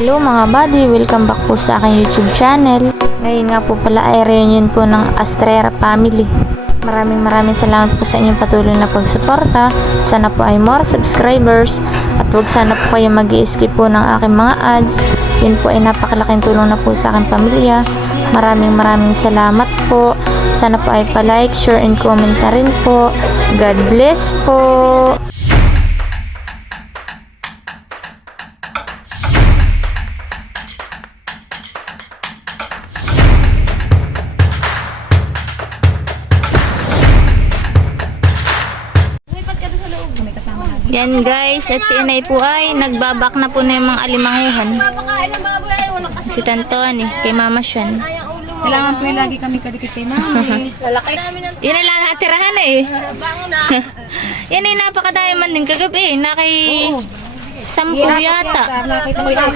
Hello mga buddy, welcome back po sa aking YouTube channel. Ngayon nga po pala ay reunion po ng Astrera family. Maraming salamat po sa inyong patuloy na pagsuporta. Sana po ay more subscribers at huwag sana po kayo mag-i-skip po ng aking mga ads. Yun po ay napakalaking tulong na po sa aking pamilya. Maraming salamat po. Sana po ay pa-like, share and comment na rin po. God bless po. Yan guys, at si Inay po ay nagbabak na po na yung mga alimanguhan. Si Tantoni, kay Mama Shan. Kailangan po lagi kami kadikit kay Mami. Lalaki namin ang Yan ay lang natirahan eh. Yan ay napakadami man din kagabi. Nakay 10 yata. Nakita ko yung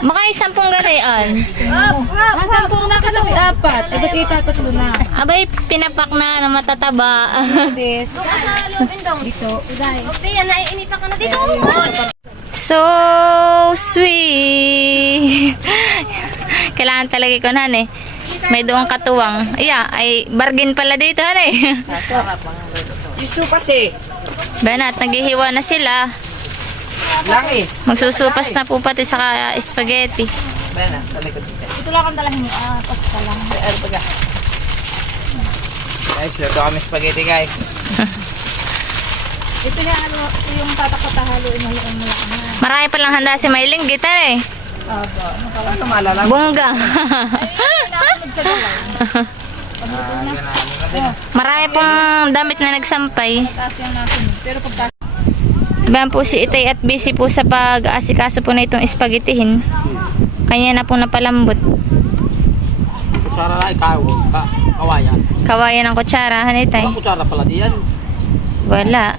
Makay 10 ganayan. Masang po na kami 4. Ito kita 3 na. Abay, pinapak na matataba. This. Dito. Okay, yan, naiinita ka na dito. So sweet. Kailangan talaga ko na eh. May doong katuwang. Ay bargain pala dito eh. Isupas eh. Banat, naghihiwa na sila. Langis. Magsusupas na po pati sa spaghetti. Bena, sa likod dito. Ito lang ang dalahin mo. Pasta lang. Ano pa ga? Guys, luto kami spaghetti guys. Ito yung tatakot-haluin mo lang na. Marami palang handa si Mailing gita eh. Ano maalala? Bongga. Marami pong damit na nagsampay. Pero pag Iban po si Itay at busy po sa pag-aasikaso po na itong espagettihin. Kanya na po napalambot. Kutsara na ikaw. Kawayan. Kawayan ng kutsara, Itay. Kutsara pala diyan. Wala.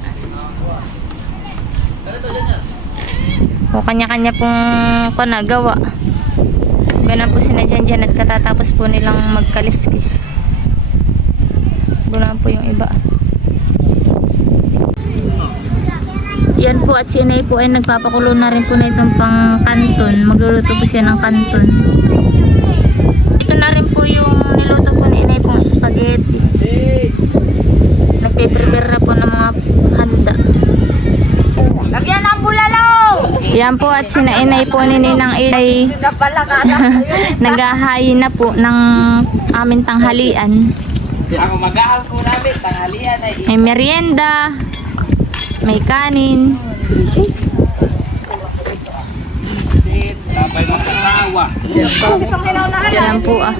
O kanya-kanya pong kanagawa. Ganun po sina Janjan at katatapos po nilang magkaliskis. Ganun po yung iba. Yan po at si Inay po ay nagpapakulo na rin po na itong pang kanton. Magluluto po siya ng kanton. Ito na rin po yung niluto po ni Inay pong spaghetti. Nagpe-prepare na po ng mga handa. Lagyan ng bulalo! Yan po at sina Inay po ni Ninang ay naghahayin na po ng aming tanghalian. Ang umagahan po namin, tanghalian ay May merienda, may kanin. tapay ng kasawa. Yan po ah.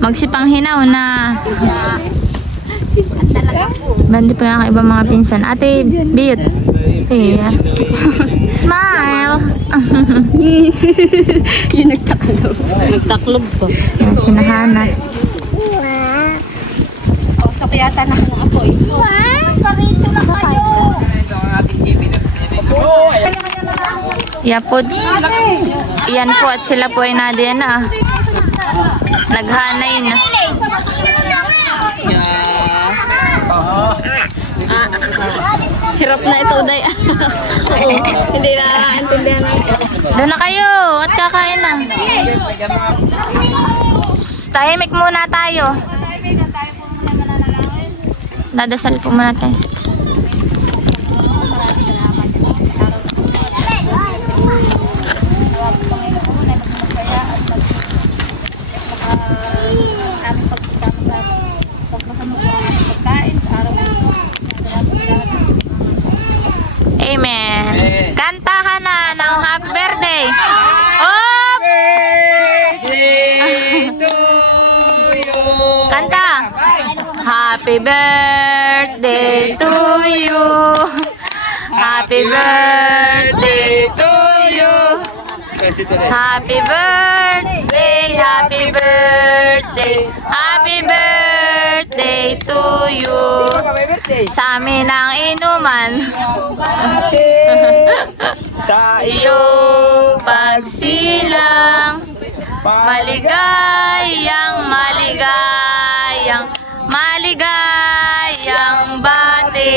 Magsipang hinaw na. Bandi po yung ibang mga pinsan. Ate, Biyot. Yeah. Smile! Yung nagtaklob. Nagtaklob po. Yan, sinahanat. O, sa kayata na ng apoy. Parito na kayo. Ito ang ating gibin. Yan po. Yan po at sila po ay nadiyan na ah. Naghanay na. Hirap na ito, Uday. Oo, hindi na intindihan natin. Doon na kayo at kakain na. Shh, tahimik muna tayo. Dadasal po muna tayo. Amen. Kanta ka na ng happy birthday. Op! Kanta. Happy birthday to you. Happy birthday to you. Happy birthday, happy birthday, happy birthday to you. Sa amin ang inuman. Sa Iyong pagsilang. Maligayang bati.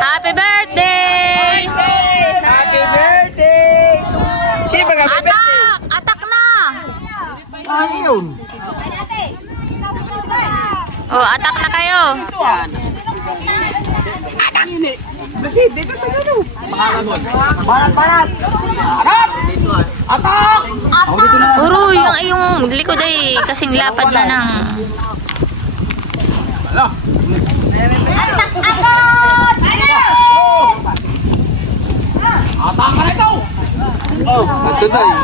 Happy birthday! Happy birthday! yun. Oh, atak na kayo. Kasi dito sa dulo. Balat. Atak! Puro yung likod ay kasing lapad na ng... Atak ka na ito! Oh, ito na eh.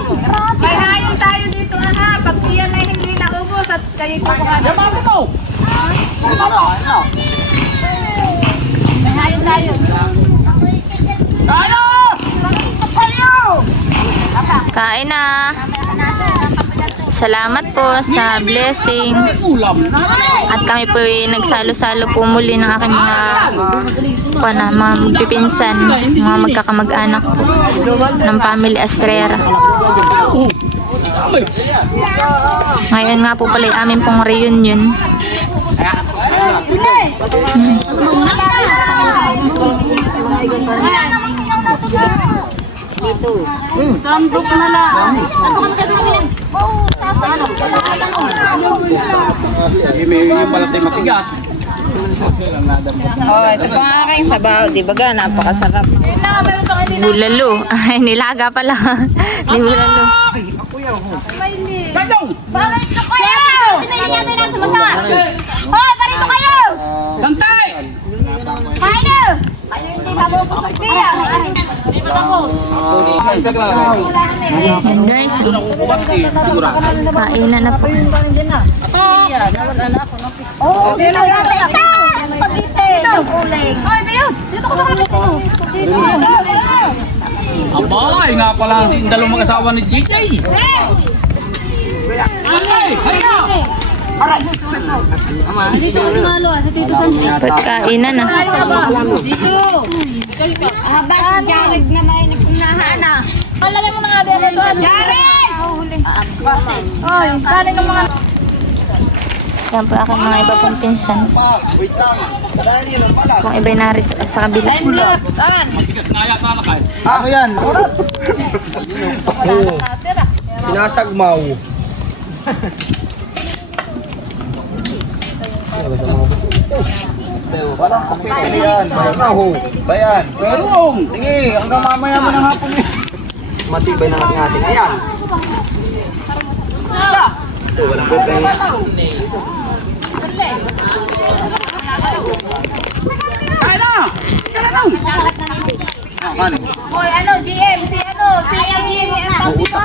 May hayong tayo dito, aha. Pag iyan ay hindi naubos at kayo kukuha. Yaman ito! May hayong tayo. Tayo! Kain na. Salamat po sa blessings. Ulam na. At kami po ay nagsalo-salo po muli ng aking mga magpipinsan, mga magkakamag-anak po ng family Astrera. Ngayon nga po pala yung amin pong reunion. Yung pala tayo matigas. Oh, ito pa ang aking sabaw. Di ba ga? Napakasarap. Bulalo. Ay, nilaga pala. Ni bulalo. Gadong! Bakit na kayo? Tinignan niya tayo na sumasama. Hoy, parito kayo! Santay! Kain na! Kayo hindi mabukos sa tiya. Hindi mabukos. Yan guys. Kainan na po. Oo, dito na tayo. Pagite. Uling. Hoy, Bayo! Dito ko sa kapit ko. Abay nga pala ang dalawang mag-asawa ni JJ. Ay! Halika! Pagkainan na. Haba si Jared na may nagpunahan na. Lagay mo na nga dito doon. Jared! Hoy, kanin ng mga... Yan po aking mga iba pong pinsan. Kung iba'y narito sa kabila. Matigas na yata na kayo. Ako yan. Oo. Sinasagmaw. Walang kapit yan. Bayan na ho. Bayan. Merong! Sige, hanggang mamaya mo ng hapon eh. Matibay na natin. Ayan. Ito, walang kapit. Kain na! Kain na! Kanin. Hoy, ano, GM, si GM, ang tawag dito?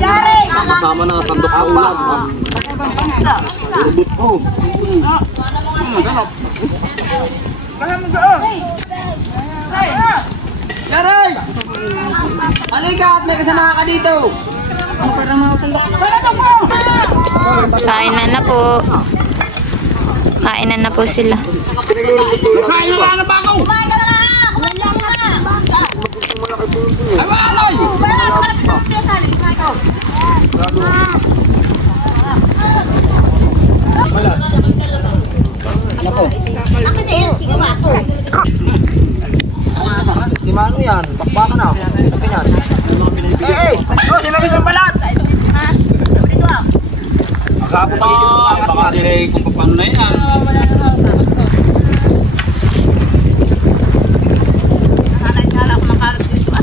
Jared! Kasama na sandok sa ulam. Urbot ko. Jaray! Halika at may kasama ka dito. Kainan na po. Kainan na po sila. Kain na lang ba ako? Kumain ka na lang! Kumain lang ka na! Ay, malay! Para sa kapit ng tiya, sali. Kumain ka. Malat. Akin na yun, tiga ba ako? Si Mano yan. Bakbakan na. Sabi yan. Oh, sino gusto ng balat? Dito ah. Agapo pa dito mga baka dire kung paano na yan. Kala ko makalat dito ah.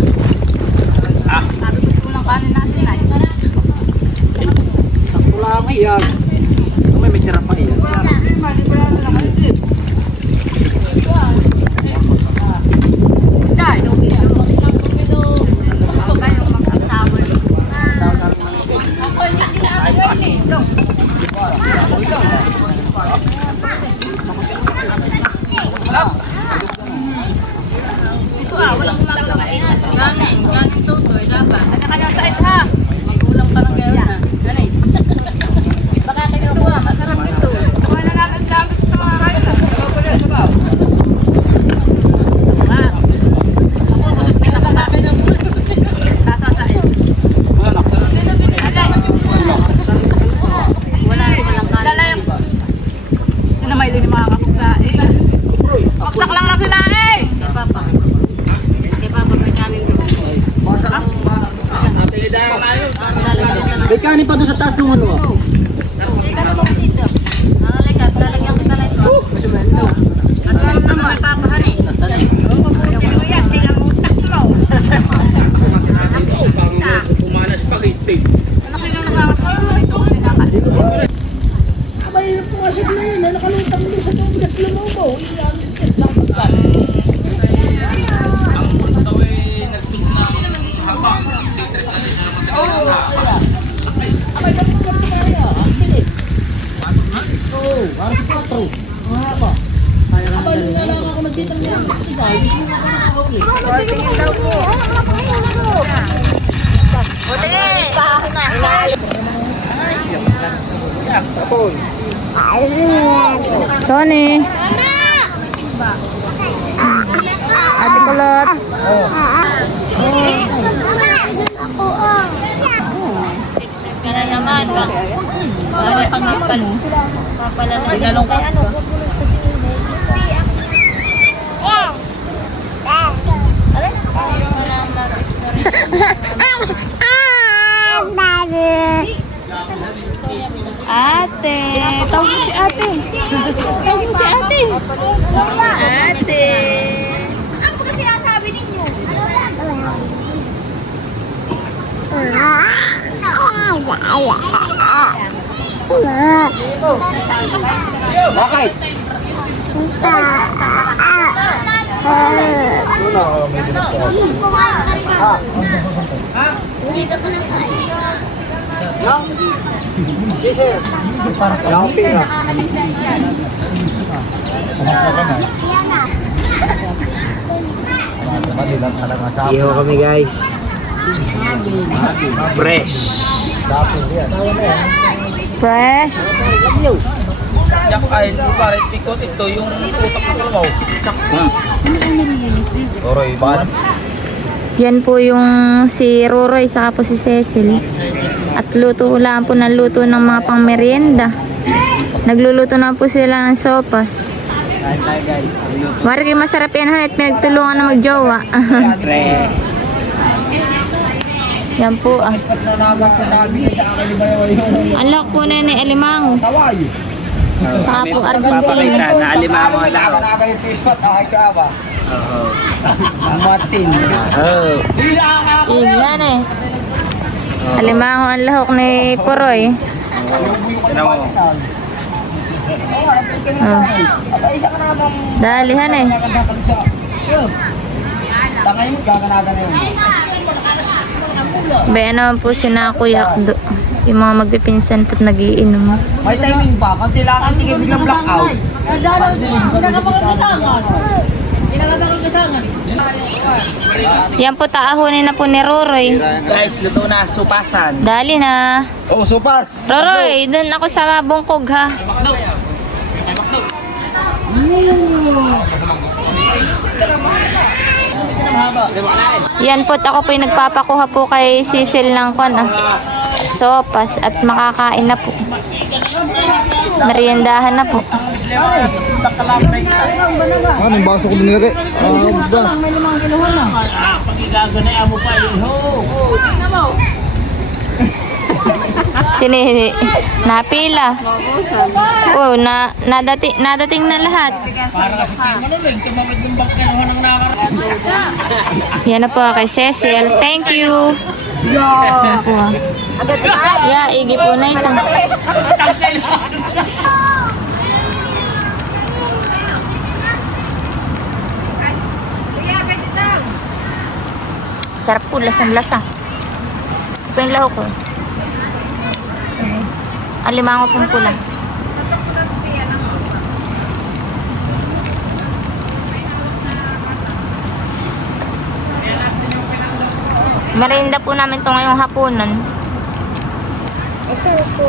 Sabi ko kulang kanin natin ay. Wala ka yan. May sarap pa yan. Ito ah, walang kumakain. Ganin to, dapat. Kanya-kanya side ha. Magulang pa lang ganyan ha. Ganay. May kanin pa doon sa taas ng ano. Ika naman dito. Nalikas, lalagyan kita na ito. At meron naman may papahan eh. Kuya, hindi lang utak mo. Pumanas pa ito. Ano kayo nang nakakatawa ito? Tinaka. Ang daw ay nagpis ng haba. Titres na din naman haba. Tony. Ate Kulot. Kaya naman ba? Para pang papala na inalong ka. Ate. Tawag mo si ate. Tawag mo si ate. Ate. Ano ba sinasabi ninyo? Bakit? Iho kami guys. Fresh. Fresh. Yak ay pare pikot ito yung utak ng kalabaw. Oroy, bakit? Yan po yung si Roroy saka po si Cecil. At luto lang po ng luto ng mga pang merienda. Nagluluto na po sila ng sopas. Mari kayo masarap yan ha at pinagtulungan na magjowa. Yan po ah. Unlock po na ni Alimango. Saka po Argentina. Na alimango na ako. Nakaganito yung spot, ay ka ba? Oo. Matin. Oh. Yan eh. Alimango ang lahok ni Poroy. Tignan mo. Oh. Dalihan eh. Takay mo, kakanaga na yun. Bayan naman po si Nakuyakdo. Yung mga magpipinsan po't nagiinom. May timing pa, konti lang ang tingin biglang blackout. Yan po taahunin na po ni Roroy. Guys, luto na supasan. Dali na. Oh, sopas! Roroy, dun ako sa bungkog ha. Yan po, ako po yung nagpapakuha po kay Cecil ng kwan sopas at makakain na po. Meriendahan na po. Ano, yung baso ko dinilagay? Sini napila. Oh, nadating na lahat. Yan na po kay Cecil. Thank you. Yan po. Yeah, igi po na ito. Sarap po, lasang-lasa. Ito yung lahok ko. Alimango pong pula. Merienda po namin ito ngayong hapunan. Sarap po.